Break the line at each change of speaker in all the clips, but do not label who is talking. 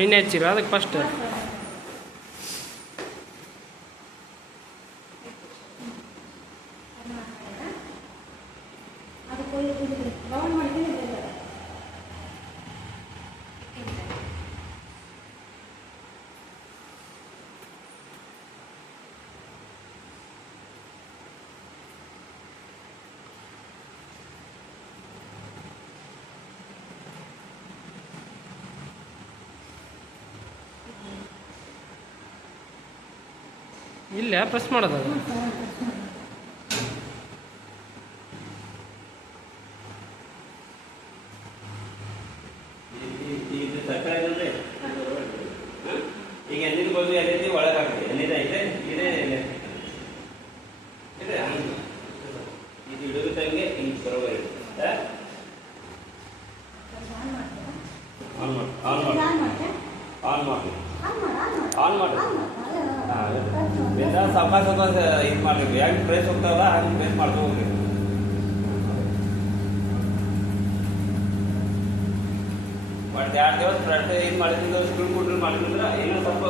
ಎಣ್ಣೆ ಹಚ್ಚಿರ ಅದಕ್ಕೆ first
round
ಇಲ್ಲ ಪ್ರೆಸ್ ಮಾಡೋದು ಅದು.
ಈಗ ಎಣ್ಣಿನ ಬಂದು ಎಲ್ಲಿ ಒಳಗೆ ಹಾಕಿದೆ ಎಣ್ಣೆದ ಇದೆ? ಇದೇ ಇದೆ? ಹಂಗೆ. ಇದು ಹಿಡಿದು ತಂಗೆ ಹಿಂಗೆ ಬರೋಬರಿ ಆನ್ ಮಾಡಿ ಆನ್ ಮಾಡಿ ಆನ್ ಮಾಡಿ ಆನ್ ಮಾಡಿ ಆನ್ ಸಾಪಾಸ್ ಸಾಪಾಸ್ ಇದು ಮಾಡ್ಬೇಕು. ಯಾಕೆ ಪ್ರೆಸ್ ಹೋಗ್ತಾವಲ್ಲ ಹಂಗೆ ಪ್ರೆಸ್ ಮಾಡ್ಕೊ ಹೋಗ್ಬೇಕು. ಒಂದು ಎರಡು ದಿವಸ ಫ್ರಂಟ್ ಏನು ಮಾಡಿದ್ರು ಸ್ಕೂಲ್ ಕೊಟ್ಟರು ಮಾಡಿದ್ರೆ ಏನೋ ಸ್ವಲ್ಪ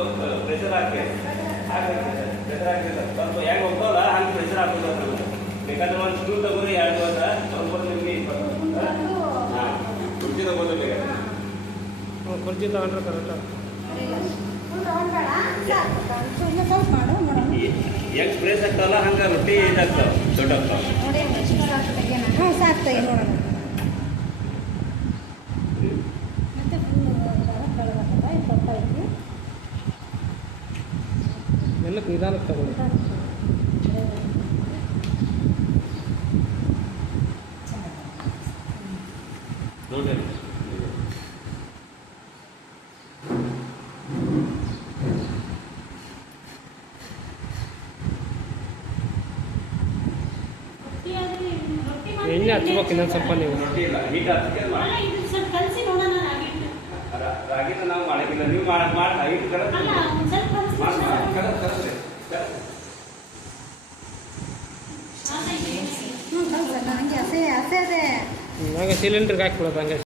ಪ್ರೆಷರ್ ಹಾಕಿ. ಪ್ರೆಷರ್ ಹಾಕಿ ಸ್ವಲ್ಪ ಹೆಂಗೆ ಹೋಗ್ತಾವಲ್ಲ ಹಂಗೆ ಪ್ರೆಷರ್ ಹಾಕೋದು ನಮಗೆ. ಬೇಕಾದ್ರೆ ಒಂದು ಸ್ಕೂಲ್ ತಗೋರಿ ಎರಡು ದಿವಸ ಸ್ವಲ್ಪ ನಿಮಗೆ ಹಾಂ. ಕುರ್ಚಿ ತಗೋದು ಬೇಕಾದ್ರೆ
ಕುರ್ಚಿ ತಗೊಂಡ್ರೆ ಕರೆಕ್ಟ್
ಹೆಂಗೆ ಪ್ರೆಸ್ ಆಗ್ತಾವಲ್ಲ ಹಂಗೆ ರೊಟ್ಟಿ ಇದಾಗ್ತಾವ ದೊಡ್ಡ ಆಗ್ತಾವ
ಹ್ಞೂ ಸಾಕು ತೆಗಿ ನೋಡೋಣ. ಮತ್ತೆ ಫುಲ್ ಬೆಳಗತ್ತಲ್ಲ ಇದು ಐತಿ
ಎಲ್ಲಕ್ಕೆ ನಿಧಾನಕ್ಕೆ ತಗೊಳ್ಳಿ.
ನೋಡ್ರಿ.
ಎಣ್ಣೆ ಹಚ್ಬೇಕು ಇನ್ನೊಂದು ಸ್ವಲ್ಪ ನೀವು
ರಾಗಿನ ನಾವು ಮಾಡಕ್ಕಿಲ್ಲ ನೀವು ಮಾಡಿ ಹೈಟ್
ಹಂಗೆ ಸಿಲಿಂಡ್ರಿಗೆ ಹಾಕ್ಬಿಡೋದು ಹಂಗೆ.